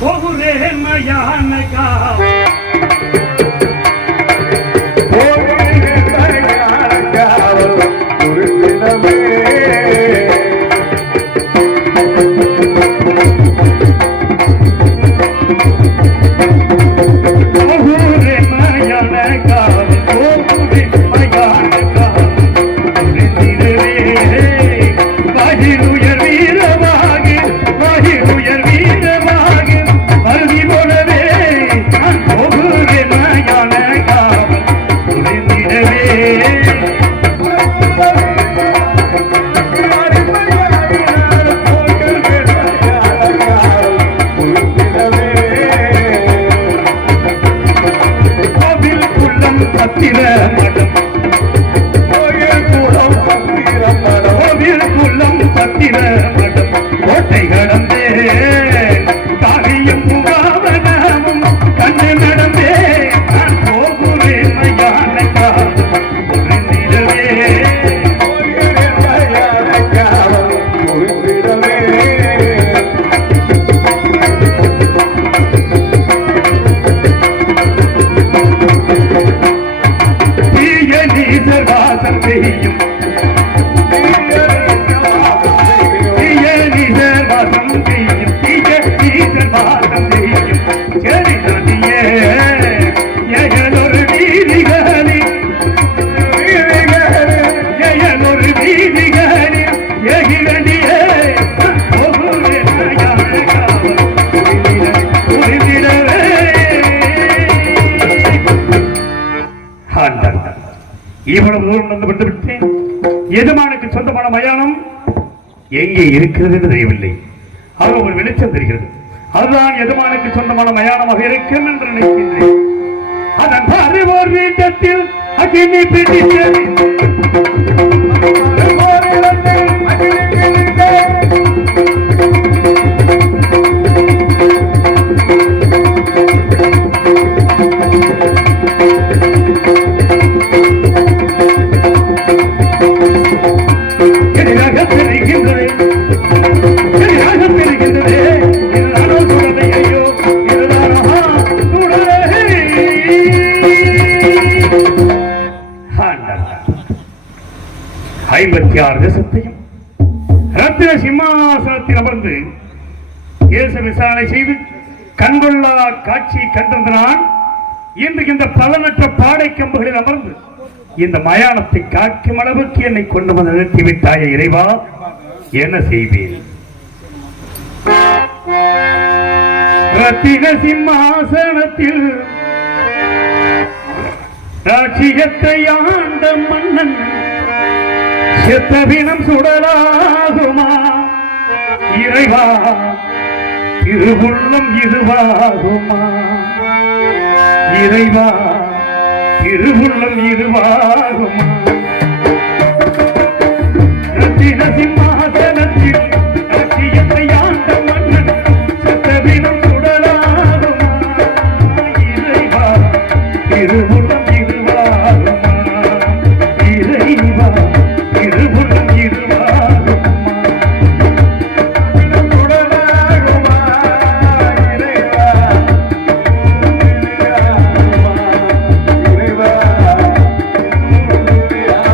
போகுரே மயானகா இவ்வளவு தூரம் வந்து விட்டேன். எஜமானுக்கு சொந்தமான மயானம் எங்கே இருக்கிறது என்று தெரியவில்லை. அது ஒரு வெளிச்சம் தெரிகிறது. அதுதான் எஜமானுக்கு சொந்தமான மயானமாக இருக்கும் என்று நினைக்கின்றேன். அதன் அறிவோர் வீட்டத்தில் அகினி பிடித்தது. தேசத்தையும் ரத்தின சிம்மாசனத்தில் அமர்ந்து தேச விசாரணை செய்து கண்கொள்ளா காட்சியை கண்டிருந்தான். இன்று இந்த பலனற்ற பாடை கம்புகளில் அமர்ந்து இந்த மயானத்தை காக்கும் அளவுக்கு என்னை கொண்டு வந்து நிறுத்திவிட்டாய இறைவா, என்ன செய்வேன்? ரத்தின சிம்மாசனத்தில் ராட்சியத்தை ஆண்ட மன்னன் செத்தவினம் சுடலாகுமா? இறைவா, திருவுள்ளம் இதுவாகுமா? இறைவா, திருவுள்ளம் இதுவாகுமா? ரத்தின சிம்மாசனத்தில் ராட்சியத்தை ஆண்ட மன்னன் செத்தவினம் சுடலாகுமா? இறைவா, திருவுள்ளம் Yeah.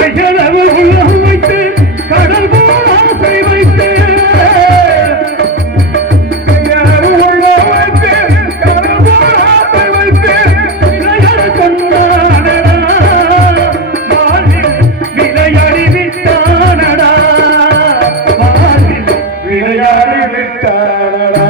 கையளவு உள்ளம் வைத்து கடல் போல் ஆசை வைத்து கையளவு உள்ளம் வைத்து கடல் போல் ஆசை வைத்து விளையாட சொன்னானடா வாழ்வில் விளையாடி விட்டானடா வாழ்வில் விளையாடி விட்டானடா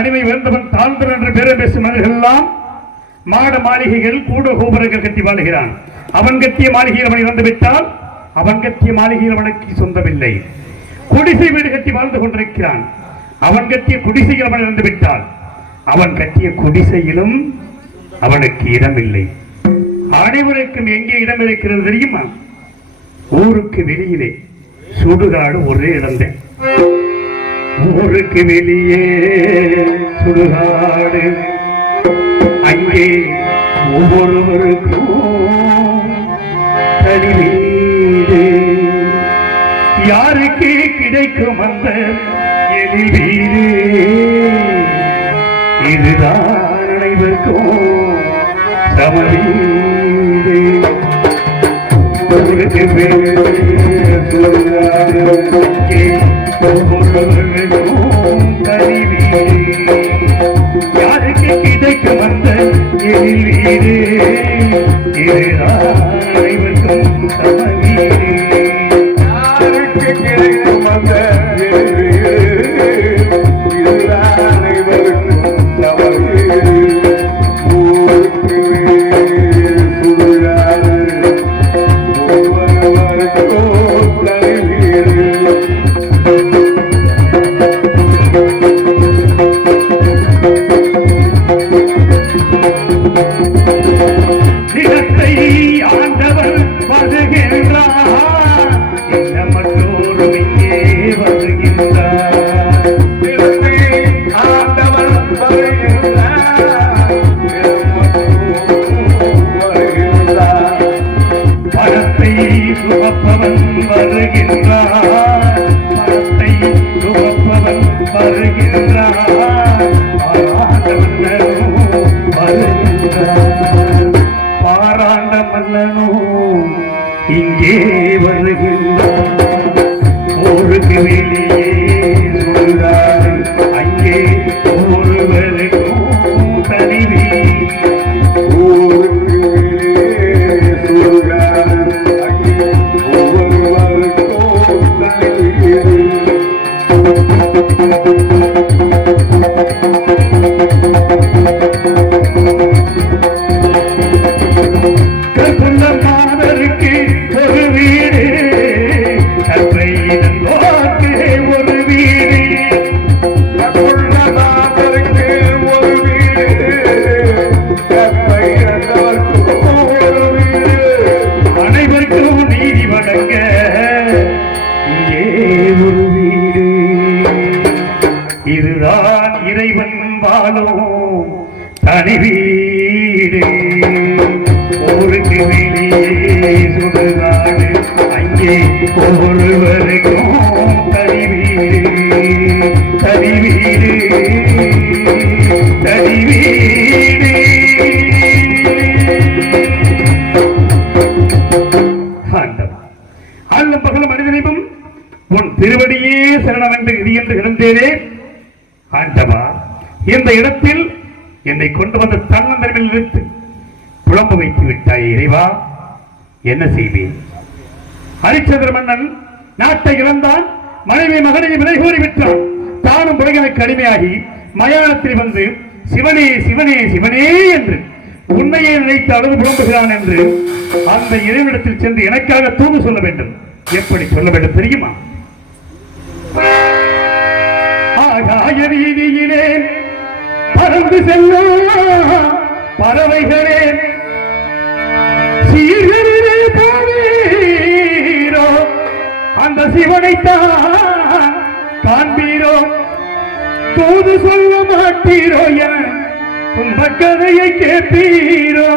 அடிமை வேந்தவன் தாழ்ந்தவன் என்று பேர பேசும் மனிதர்களெல்லாம் மாட மாளிகைகள் கூட கோபுரங்கள் கட்டி வாழ்கிறான். அவன் கட்டிய மாளிகையில் அவன் இறந்து விட்டால் அவன் கட்டிய மாளிகையில் அவனுக்கு சொந்தமில்லை. குடிசை வீடு கட்டி வாழ்ந்து கொண்டிருக்கிறான். அவன் கட்டிய குடிசையில் அவன் இறந்து விட்டால் அவன் கட்டிய குடிசையிலும் அவனுக்கு இடமில்லை. அனைவருக்கும் எங்கே இடம் இருக்கிறது தெரியுமா? ஊருக்கு வெளியிலே சுடுகாடு ஒரே இடம்தான். ஊருக்கு வெளியே சுடுகாடு, அங்கே ஒவ்வொருவருக்கும் தனி வீடு. யாருக்கு கிடைக்கும் அந்த எதிர் வீடு? இதுதான் அனைவருக்கும் சமவீடு. ஊருக்கு வெளியே சுடுகாடு, அங்கே யாருக்கு கிடைக்கும் அந்த எழில் வீடு? அனைவருக்கும் சமவீடு. யாருக்கு கிடைக்கும் அந்த எழில் வீடு? அனைவருக்கும் சமவீடு. ஊருக்கு சுடுகாடு, ஒவ்வொருவருக்கும் தனி வீடு. ஆண்டவர் வருகின்றார், இந்த மற்றொரு இங்கே வருகின்றார். ஆண்டவர் வருகின்றார், பணத்தை சுமப்பவன் வருகின்றார், பணத்தை சுமப்பவன் வருகின்றார். பாராண்ட மன்னனோ இங்கே வருகின்றார். ஊருக்கு வெளியே சுடுகாடு, அங்கே ஒருவருக்கும் தனி வீடு. ஊருக்கு வெளியே சுடுகாடு, அங்கே ஒவ்வொருவருக்கும் தனி வீடு. ஒரு வீடு, கற்பையினோக்கு ஒரு வீடு, ஒரு வீடு, கற்பையினோக்கு ஒரு வீடு. அனைவருக்கும் நீதி வழங்க இங்கே ஒரு வீடு. இதுதான் இறைவன் வாழும் தனி வீடு. ஊருக்கு வெளியே சுடுகாடு, அங்கே ஒவ்வொருவருக்கும் தனி வீடு. தனி வீடு, தனி வீடு. திருவடியே சரணம் என்று இது என்று கிடந்தேனே ஆண்டவா, இந்த இடத்தில் என்னை கொண்டு வந்த தன்னந்தரவில் நிறுத்து புலம்பு வைத்து விட்டாய் இறைவா. என்ன செய்வேன்? ஹரிச்சந்திர மன்னன் நாட்டை இழந்தான், மனைவி மகனை விலை கூறி விட்டான். தானும் முருகனுக்கு அடிமையாகி மயானத்தில் வந்து சிவனே சிவனே சிவனே என்று உண்மையை நினைத்து அழுது புலம்புகிறான் என்று அந்த இறைவனிடத்தில் சென்று எனக்காக தூது சொல்ல வேண்டும். எப்படி சொல்ல வேண்டும் தெரியுமா? ஆகாய வீதியிலே பறந்து செல்லும் பறவைகளே, சீர்களிலே போவீரோ, அந்த சிவனைத்தான் காண்பீரோ, தூது சொல்ல மாட்டீரோ என துன்பக்கதையை கேட்பீரோ,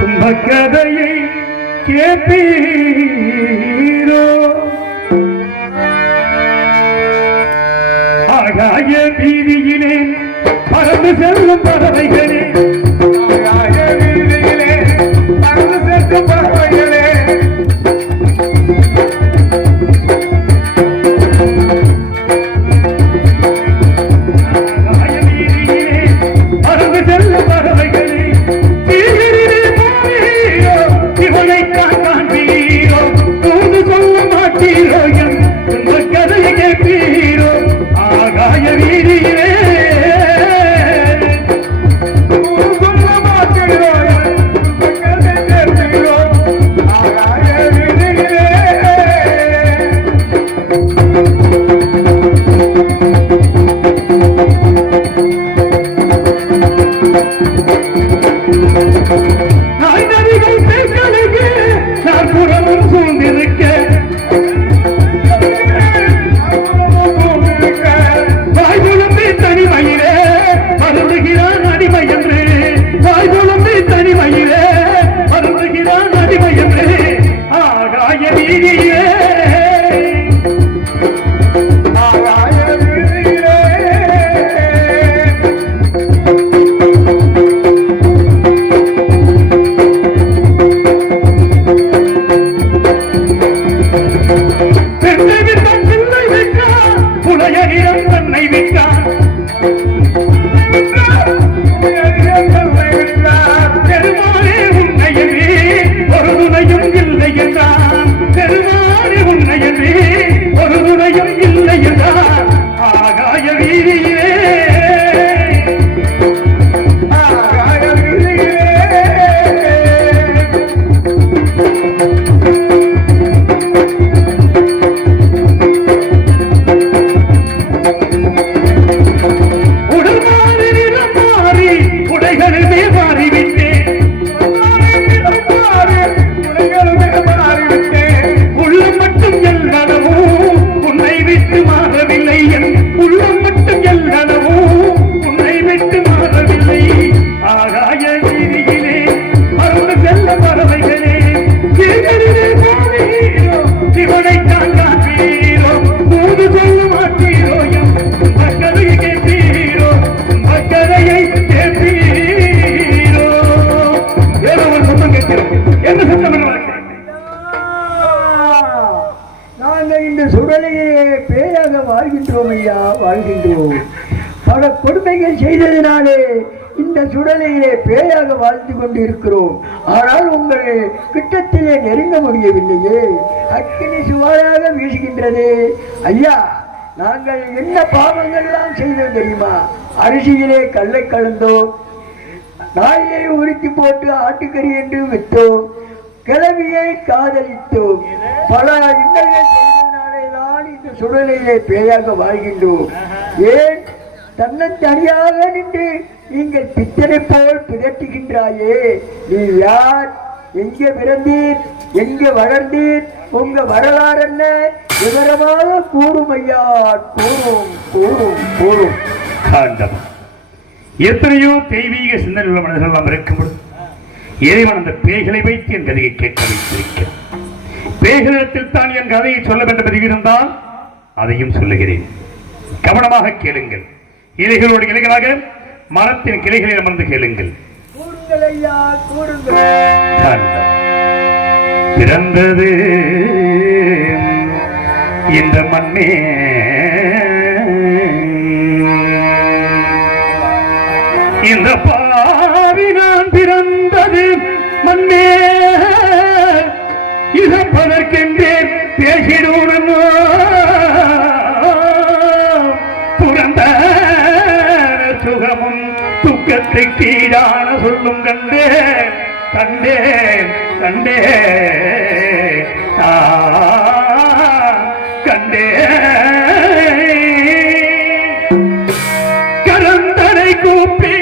துன்பக்கதையை கேட்பீரோ. ஆகாய வீதியிலே பறந்து செல்லும் பறவைகளே, ஆகாய வீதியிலே பறந்து செல்லும் பறவைகளே, ஆகாய வீதியிலே பறந்து செல்லும் பறவைகளே, சீர்களிலே போவீரோ, சிவனைத்தான் காண்பீரோ, தூது சொல்ல மாட்டீரோ என் துன்பக் கதையை கேட்பீரோ. ஆகாய வீதியிலே பல கொடுமைகள் செய்ததினாலே இந்த சுடலையிலே பேயாக வாழ்ந்து கொண்டிருக்கிறோம். ஆனால் உங்கள் கிட்டத்திலே நெருங்க முடியவில்லையே, அக்கினி சுவாராக வீசுகின்றது. ஐயா, நாங்கள் என்ன பாவங்கள்லாம் செய்தோம் தெரியுமா? அரிசியிலே கல்லை கலந்தோம், நாயை உருக்கி போட்டு ஆட்டுக்கறி என்று விற்றோம், கிழவியை காதலித்தோம். பல இன்னல்கள் செய்ததினாலேதான் இந்த சுடலையிலே பேயாக வாழ்கின்றோம். ஏன் தன்னந்தனியாக நின்று நீங்கள் பித்தனை போல் பிதற்றுகின்றாயே? நீ யார்? எங்கே பிறந்தீர்? எங்கே வளர்ந்தீர்? உங்க வரலாறு என்ன? விவரமாக கூறும் ஐயா, கூறும் கூறும் கூறும். எத்தனையோ தெய்வீக சிந்தனை உள்ள மனிதர்கள் இருக்கும்போது இறைவன் அந்த பேய்களை வைத்து என் கதையை கேட்க வைத்திருக்கிறான். பேய்களிடத்தில் தான் என் கதையை சொல்ல வேண்டும் என்று இருந்தால் அதையும் சொல்லுகிறேன். கவனமாக கேளுங்கள். இலைகளோடு இலைகளாக மரத்தின் கிளைகளை அமர்ந்து கேளுங்கள். பிறந்தது இந்த மண்ணே இந்த பாவி நான் பிறந்தது மண்ணே இறப்பதற்கென்றே பேசிடுவனோ புறந்த சுகமும் துக்கத்துக்கு ஈடான சொல்லும் கண்டே கண்டே கண்டே கண்டே கரந்தனை கூப்பி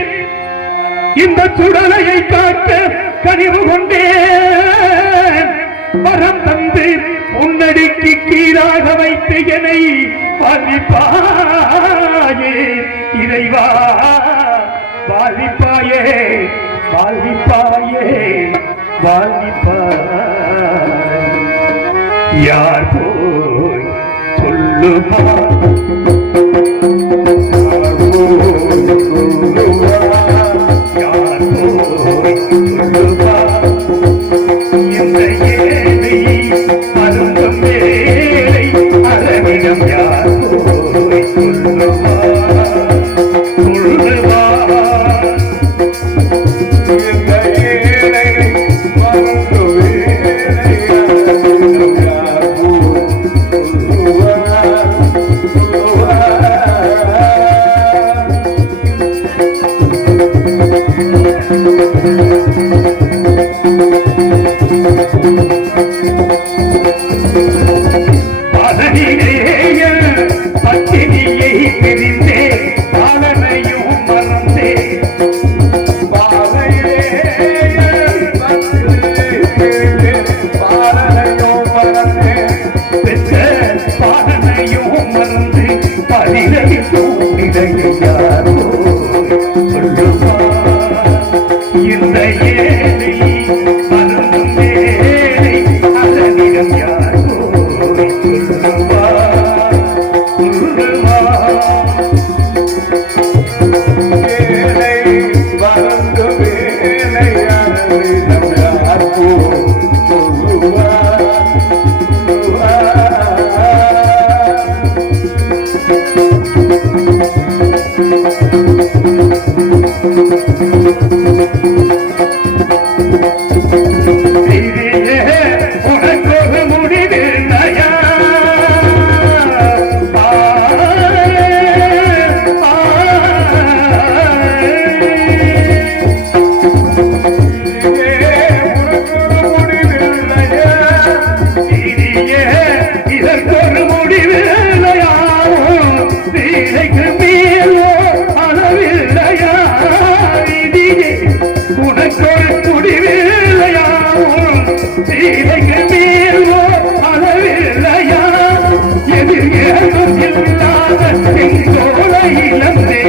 இந்த சுடலையை காக்க கனிவு கொண்டே வரம் தந்து உன்னடிக்கு கீழாக வைத்து என்னை வாழ்விப்பாயே இறைவா வாழ்விப்பாயே வாழ்விப்பாயே வாழ்விப்பாய் யார் போய் சொல்லுமா யார் போய் சொல்லுமா இந்த ஏழை அருந்தும் வேலை அரவிடம் யார் போய் சொல்லுமா சொல்லுமா இந்த ஏழை அருந்தும் வேலை அதனிடம் யார் போய் சொல்லுவா சொல்லுவா ஏழை மறந்து வேலை அதனிடம் யார் போய் சொல்லுவா உனக்கொரு முடிவில்லையா இதற்கொரு முடிவில்லையா வீரைக்கு மேலோ அளவில்லையா உனக்கொரு முடிவில்லையா வீரைக்கு மேலோ அளவில்லையா எதிர் ஏதும் இல்லாத செங்கோல இழந்தே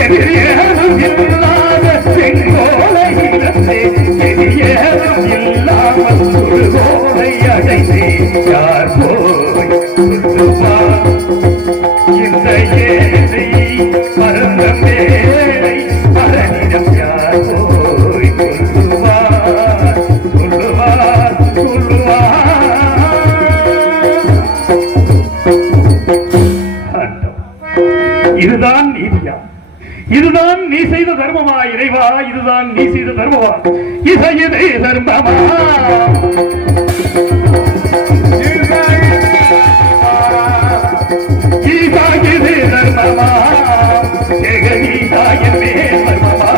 எதிர் ஏதும் இல்லாத செங்கோல இழந்தே எதிர் ஏதும் இல்லாமல் ஒரு கோலை அடைந்தே யார் போய் சொல்லுவா இந்த ஏழை மறந்த மேலை அதனிடம் யார் போய் சொல்லுவா சொல்லுவா சொல்லுவா இதுதான் நீதியா இதுதான் நீ செய்த தர்மமா இறைவா இதுதான் நீ செய்த தர்மமா இசையதே தர்மமா ஈசாயதே தர்மமா ஜெகதீசாயின் மேல் வர்மமா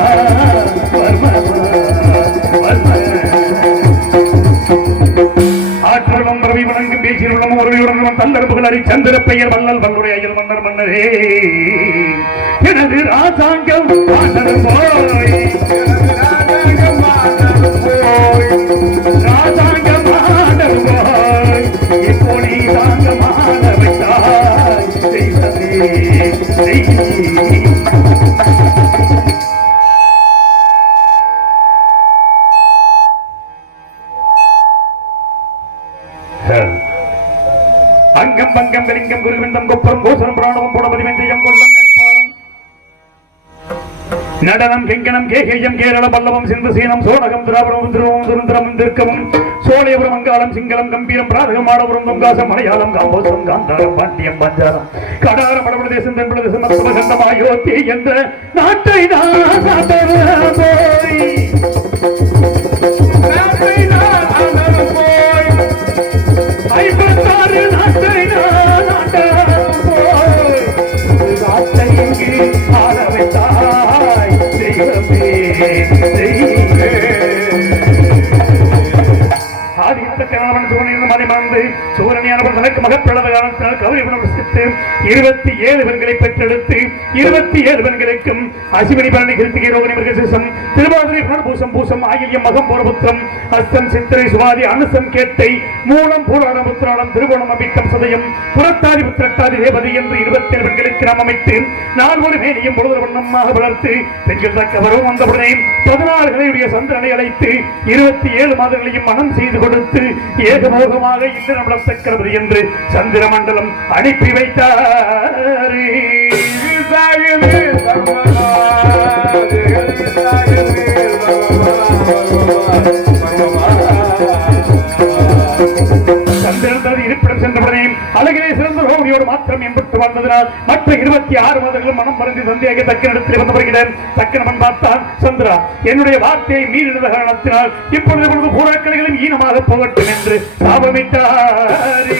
ஆற்றலும் ரவி வணங்கும் பேசியுள்ளம் உறவியுடன் தந்தரப்புகள் அறி சந்திர பெயர் வல்லல் வல்லுடைய அயல் மன்னர் மன்னரே எனது ராசாங்கம் போய் ராசாங்கம் போய் இப்போ நீ சாங்கமான வைத்தாய் அங்கம் பங்கம் கலிங்கம் குருவிந்தம் கொப்பரம் கோசரம் பிராணவம் போடபதி வெந்தயம் கொல்லம் நடனம் கிங்கணம் கேகேயம் கேரளம் பல்லவம் சிந்து சீனம் சோழகம் திராவிடம் திருவந்திரம் திருக்கமும் சோழியபுரம் அங்காளம் சிங்களம் கம்பீரம் பிராதகம் ஆடபுரம் தொங்காசம் மலையாளம் காம்போசம் காந்தாரம் பாண்டியம் பஞ்சாரம் கடாரம் வடபிரதேசம் தென்பிரதேசம் மத்தியகண்டம் அயோத்தி என்ற நாட்டை போய் 56 நாட்டை ஆள வைத்தாய் தெய்வமே ஆதித்த கணவன் சூரியன் மறைமறந்து சூரனியானவர் தனக்கு மகப்பிழந்த காலத்தினால் கவலை உணர்ந்து 27 பெண்களை பெற்றெடுத்து 27 பெண்களுக்கும் அசிவனி பரணி கிருத்திகை ரோகிணி மிருகசிசம் திருவாதிரை பூசம் பூசம் ஆகியம் மகம் போரபுத்திரம் அஸ்தம் சித்திரை சுவாதி அனுசம் கேட்டை மூலம் பூராடம் புத்திராடம் திருவோணம் அபிட்டம் சதயம் புறத்தாதி புத்திரட்டாதி தேவதி என்று 27 பெண்களுக்கு நாம் அமைத்து 4 மேனியும் பொழுது வண்ணமாக வளர்த்து பெண்கள் தக்கவரும் வந்தவுடனே 14 கலையுடைய சந்திரனை அழைத்து 27 மாதங்களையும் மனம் செய்து கொடுத்து ஏகமோகமாக இந்த நம்மளத்தக்கிறது என்று சந்திர மண்டலம் அனுப்பி வைத்தார். சந்திரன் இருப்பிடம் சென்றவுடனே அழகிலே சிறந்த ரோகியோடு மாத்திரம் எம்பட்டு வாழ்ந்ததனால் மற்ற 26 மாதங்களும் மனம் மறந்து சந்தியாக தக்க இடத்தில் வந்து வருகிறேன். தக்கனவன் பார்த்தான், சந்திரா என்னுடைய வார்த்தையை மீறின காரணத்தினால் இப்பொழுது பூராக்களைகளும் ஈனமாக போகட்டும் என்று சாபமிட்டார்.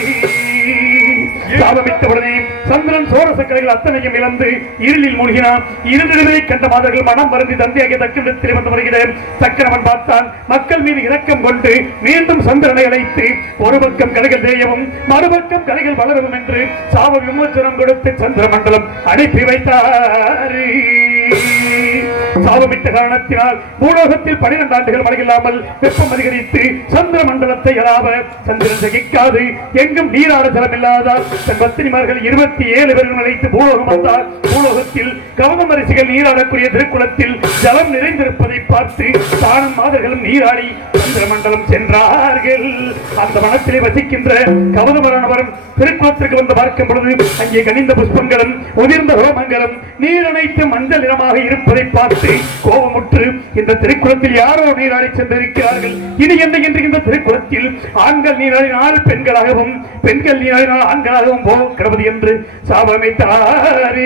சாபமிட்டவுடனே சந்திரன் சோரசக்கரைகள் அத்தனையும் இழந்து இருளில் மூழ்கினான். இருநிலையை கண்ட மாதர்கள் மனம் மறந்து தந்தையாகிய தக்கனிடத்தில் வந்து வருகிறேன். தக்கனவன் பார்த்தான், மக்கள் மீது இரக்கம் கொண்டு மீண்டும் சந்திரனை அழைத்து ஒரு பக்கம் கலைகள் தேயவும் மறுபக்கம் கலைகள் வளரவும் என்று சாப விமோசனம் கொடுத்து சந்திர மண்டலம் அனுப்பி வைத்தார். சாபமிட்ட காரணத்தினால் பூலோகத்தில் 12 ஆண்டுகள் மழையில்லாமல் வெப்பம் அதிகரித்து சந்திர மண்டலத்தை அளாவ சந்திரன் சகிக்காது எங்கும் நீராட ஜலம் இல்லாதால் தன் பத்தினிமார்கள் 27 பேர்கள் அழைத்து பூலோகம் வந்தார். பூலோகத்தில் கவனம் அரிசிகள் நீராடக்கூடிய திருக்குளத்தில் ஜலம் நிறைந்திருப்பதை பார்த்து தானும் மாதர்களும் நீராடி சந்திர மண்டலம் சென்றார்கள். அந்த வனத்திலே வசிக்கின்ற கவனமரானவரும் திருக்குளத்திற்கு வந்து பார்க்கும் பொழுது அங்கே கனிந்த புஷ்பங்களும் உதிர்ந்த ரோமங்களும் நீர் அனைத்து மஞ்சள் நிறமாக இருப்பதை பார்த்து கோபமுற்று இந்த திருக்குளத்தில் யாரோ நீராடி சென்றிருக்கிறார்கள். இனி என்ன என்று இந்த திருக்குளத்தில் ஆண்கள் நீராடினால் பெண்களாகவும் பெண்கள் நீராடினால் ஆண்களாகவும் போக கிடவது என்று சாபமிட்டார்.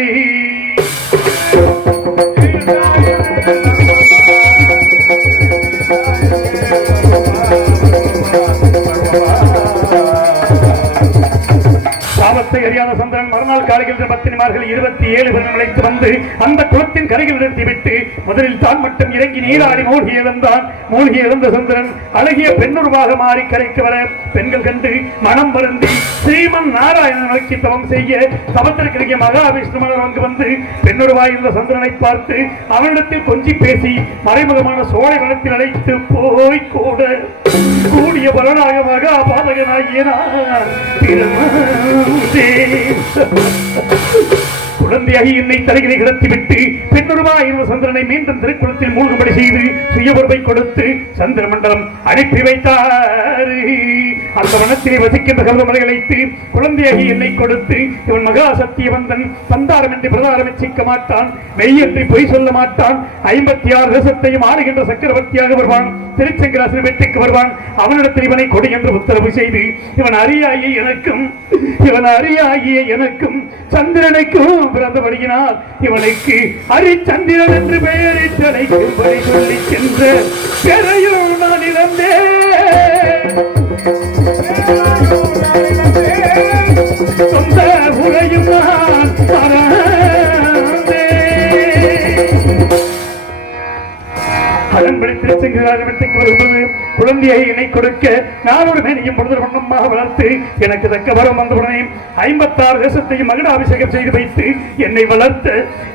சாபத்தை அறியாத சந்திரன் மறுநாள் காலையில் பத்தினிமார்கள் 27 பேர் அழைத்து வந்து அந்த குளத்தின் கரையில் நிறுத்திவிட்டு முதலில் தான் மட்டும் இறங்கி நீராடி மூழ்கி எழுந்த சந்திரன் அழகிய பெண்ணுருவாக மாறி கரைக்கு வர பெண்கள் கண்டு மனம் வருந்தி ஸ்ரீமன் நாராயணன் நோக்கி தவம் செய்ய தவத்திற்கிறைய மகாவிஷ்ணு அங்கு வந்து பெண்ணுருவாய் இருந்த சந்திரனை பார்த்து அவனிடத்தில் கொஞ்சி பேசி மறைமுகமான சோழ வனத்தில் அழைத்து போய் கூடிய பலனாக மகா பாதகனாகிய குழந்தையாகி என்னை தலைகளை கிடத்திவிட்டு பெண்ணுருவாய் இருந்த சந்திரனை மீண்டும் திருக்குளத்தில் மூழ்கும்படி செய்து சுய பொறுப்பை கொடுத்து சந்திர மண்டலம் அனுப்பி வைத்தார். அந்த வனத்திலே வசிக்கின்ற கவனமலை அழைத்து குழந்தையாகி என்னை கொடுத்து இவன் மகா சத்தியவந்தன் சந்தாரம் என்று பிரதாரம் வச்சிக்க மாட்டான், மெய்யன்றி பொய் சொல்ல மாட்டான், 56 தேசத்தையும் ஆளுகின்ற சக்கரவர்த்தியாக வருவான், திருச்செங்கராசன வெற்றிக்கு வருவான், அவனிடத்தில் இவனை கொடு என்று உத்தரவு செய்து இவன் அறியாகிய எனக்கும் சந்திரனுக்கும் பிறந்தபடியினால் இவனுக்கு அரிச்சந்திரன் என்று பெயரிட்டு அழைக்கும்படி சொல்லி சென்ற பெறையும் நான் இழந்தேன், சொந்த உரையும் நான் மறந்தேன். அதன்படி திருச்செங்கராஜமத்துக்கு வரும்போது குழந்தையை என்னை கொடுக்க நான் ஒரு மேனியும் பொழுது வண்ணமாக வளர்த்து எனக்கு தக்க வரம் வந்தவுடனே 56 தேசத்தையும் மகுடாபிஷேகம் செய்து வைத்து என்னை வளர்த்த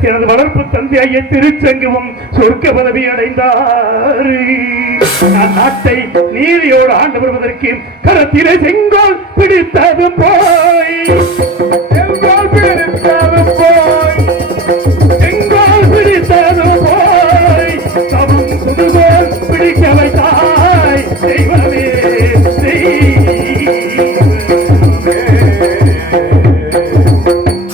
எனது வளர்ப்பு தந்தையை திருச்செங்குவம் சொர்க்க பதவி அடைந்தார். நான் நாட்டை நீதியோடு ஆண்டு வருவதற்கு கரத்திலே செங்கோல் பிடித்தது போய் பிடிக்க வைத்தாய் தெய்வமே.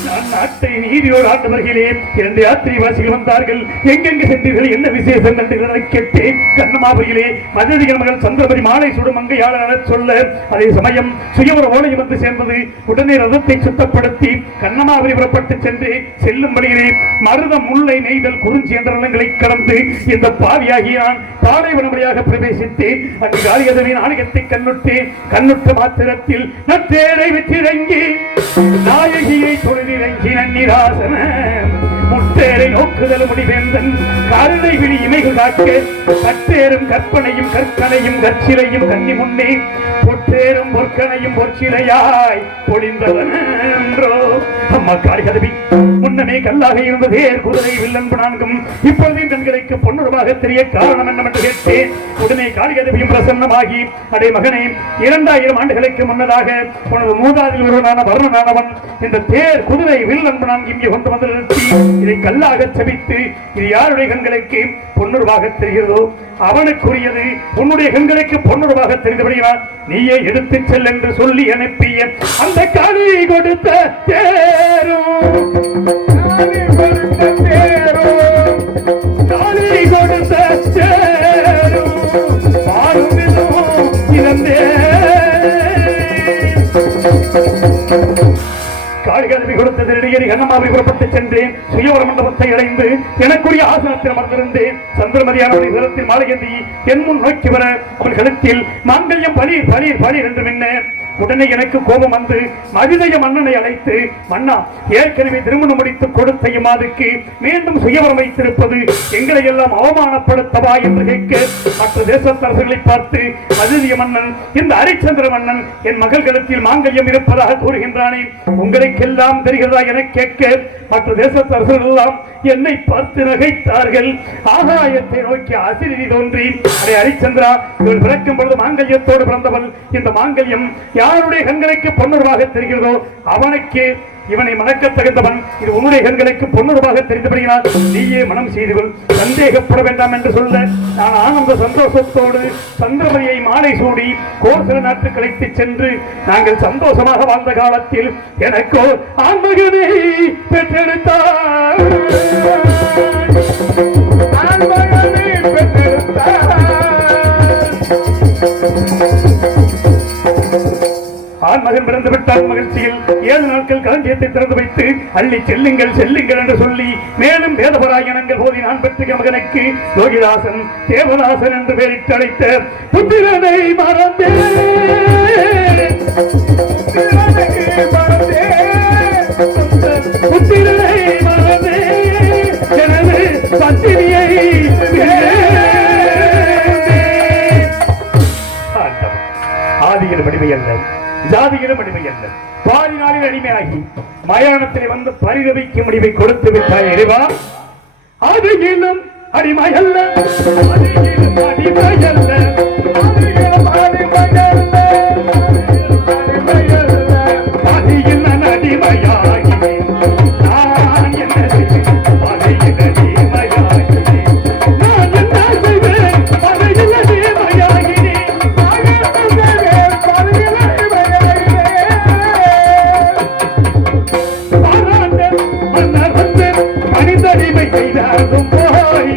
நான் நாட்டை நீதியோடு ஆண்டு வருகிறேன். வேளையிலே 2 யாத்திரை வாசிகள் வந்தார்கள். எங்கெங்கு சென்றீர்கள், என்ன விசேஷம் என்று கேட்டேன். கண்ணமாபுரியிலே மதுரை மகள் சந்திரபதி மாலை சுடும் மங்கையாளர் சொல்ல, அதே சமயம் சுயவர ஓலை வந்து சேர்ந்தது. உடனே ரதத்தை சுத்தப்படுத்தி கண்ணமாபுரி புறப்பட்டு சென்று செல்லும் வழியிலே மருதம், முல்லை, நெய்தல், குறிஞ்சி என்ற நிலங்களை கடந்து இந்த பாவியாகி நான் பாலைவன வழியாக பிரவேசித்தேன். அங்கு காளிகதவின் ஆலயத்தை கண்ணுற்றேன். கண்ணுற்ற மாத்திரத்தில் நத்தேரை விற்றிறங்கி நாயகியை தொழிலிறங்கி நன்னிராசன முத்தேரை நோக்குதல் முடிவேந்தன் கருணை விழி இமைகள் காக்க கட்டேரும் கற்பனையும் கற்கனையும் கற்சிலையும் கண்ணி முன்னே பொற்றேரும் பொற்கனையும் பொற்சிலையாய் பொழிந்தவனோ. அம்மா காளிகதவி முன்னமே கல்லாக இருந்த தேர், குதிரை, வில்லன்பு 4ம் இப்பொழுதையும் கண்களுக்கு பொன்னுருவாக தெரிய காரணம் என்னவென்று கேட்டேன். உடனே காளிகதவியும் பிரசன்னமாகி, அடே மகனே, 2000 ஆண்டுகளுக்கு முன்னதாக உனது மூதாதில் ஒருவனான வர்ணனானவன் இந்த தேர், குதிரை, வில்லன்பு 4 இங்கே கொண்டு வந்து நிறுத்தி இதை கல்லாக சபித்து இது யாருடைய கண்களுக்கு பொன்னுருவாக தெரிகிறதோ அவனுக்குரியது. உன்னுடைய கண்களுக்கு பொன்னுருவாக தெரிந்தபடியால் நீயே எடுத்துச் செல் என்று சொல்லி அனுப்பிய அந்த காளி கொடுத்த தேரும் காளிகதவி கொடுத்த திருடியடி கண்ணமாவை புறப்பட்டு சென்றேன். சுயவர மண்டபத்தை அடைந்து எனக்குரிய ஆசனத்தில் அமர்ந்திருந்தேன். சந்திரமதியானவருடைய சிரத்தில் மாலையந்தி என் முன் நோக்கி வர அவள் கழுத்தில் மாங்கல்யம் பலீர் பலீர் பலீர் என்று மின்ன. உடனே எனக்கு கோபம் வந்து மதுரைய மன்னனை அழைத்து, மன்னா, ஏற்கனவே திருமணம் முடித்து கொடுத்த இம்மாதுக்கு மீண்டும் சுயவரம் வைத்திருப்பது எங்களை எல்லாம் அவமானப்படுத்தவா என்று கேட்க, மற்ற தேசத்தரசர்களை பார்த்து, மதுரைய மன்னன், இந்த ஹரிச்சந்திர மன்னன் என் மகள் கழுத்தில் மாங்கல்யம் இருப்பதாக கூறுகின்றானே, உங்களுக்கெல்லாம் தெரிகிறதா என கேட்க, மற்ற தேசத்தரசர்கள் எல்லாம் என்னை பார்த்து நகைத்தார்கள். ஆகாயத்தை நோக்கி அசிரிதி தோன்றி, அடே ஹரிச்சந்திரா, இவள் பிறக்கும் பொழுது மாங்கல்யத்தோடு பிறந்தவள். இந்த மாங்கல்யம் யாருடைய கண்களுக்கு பொன்னுருவாக தெரிகிறதோ அவனுக்கு இவனை மணக்க தகுந்தவன். இது உன்னுடைய கண்களுக்கு பொன்னுருவாக தெரிந்தபடியால் நீயே மனம் செய்துகள், சந்தேகப்பட வேண்டாம் என்று சொல்ல, நான் ஆனந்த சந்தோஷத்தோடு சந்திரமதியை மாலை சூடி கோசல நாட்டு கழித்து சென்று நாங்கள் சந்தோஷமாக வாழ்ந்த காலத்தில் எனக்கோ ஆண்மகனை பெற்றெடுத்தார். ஆண்மகன் பிறந்து விட்டால் மகிழ்ச்சியில் 7 நாட்கள் களஞ்சியத்தை திறந்து வைத்து அள்ளி செல்லுங்கள் செல்லுங்கள் என்று சொல்லி மேலும் வேதபராயணங்கள் போதி நான் பெற்ற மகனுக்கு லோகிதாசன், தேவதாசன் என்று பெயரிட்டு அழைத்த புத்திரனை மறந்தே புத்திரனை மறந்தே எனது பத்திரியை ஆதியின் வடிவை அல்ல, ஜாதியிலும் அடிமை அல்ல, பாதி நாளில் அடிமையாகி மயானத்தில் வந்து பரிதவிக்கும் முடிவை கொடுத்து விட்டாய் இறைவா. ஆதியிலும் அடிமை அல்ல, ஆதியிலும் அடிமை அல்ல, ஆதியில் நான் அடிமையாகினேன். நான் என்ன ஆதியில் அடிமையாகினேன். நான் என்ன செய்வேன், ஆதியில் அடிமையாகினேன். மனிதடிமை செய்தாலும் போய்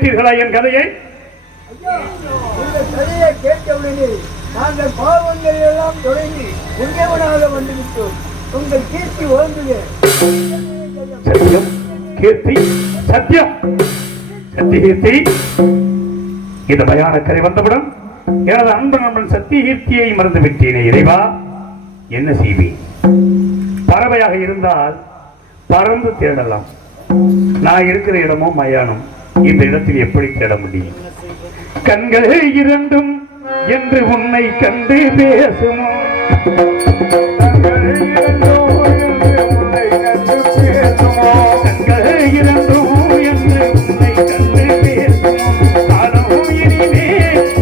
கேட்டீர்களா என் கதையை? இந்த கதையை கேட்டவுடனே நாங்கள் பாவங்களை எல்லாம் தொடங்கி உண்மைவனாக வந்துவிட்டோம். உங்கள் கீர்த்தி ஓங்குக. சத்தியம் கீர்த்தி சத்தியம் சத்தியகீர்த்தி. இந்த பயானக்கரை வந்தவுடன் எனது அன்பு நண்பன் சத்தியகீர்த்தியை மறந்து விட்டேனே இறைவா, என்ன செய்வேன்? பறவையாக இருந்தால் பறந்து தேடலாம். நான் இருக்கிற இடமோ மயானம். இந்த இடத்தில் எப்படி தேட முடியும்? கண்களே இரண்டும் என்று உன்னை கண்டு பேசுமோ? கண்களே இரண்டும் என்று உன்னை கண்டு பேசுமோ? காலமும் இனிமே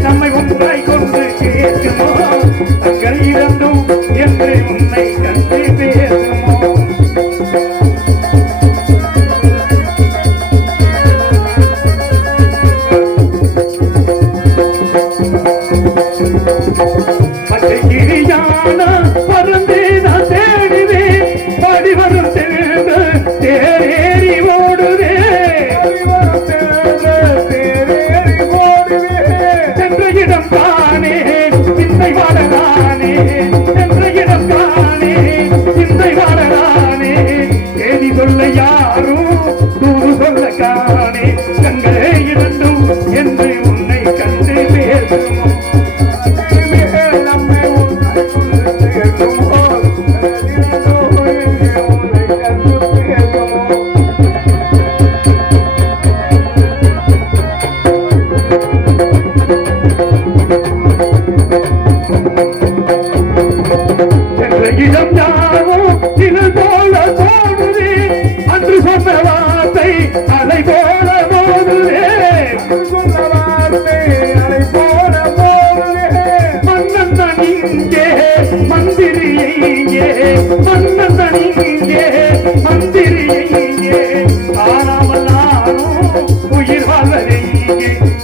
நம்மை ஒன்றாய் கொண்டு கேட்குமோ? கண்கள் இரண்டும் என்று உன்னை கண்டு பேசுமோ?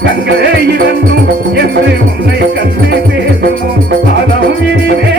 கண்களே இரண்டும் என்று உன்னை கண்டு பேசுவோம். காலம் இனிமே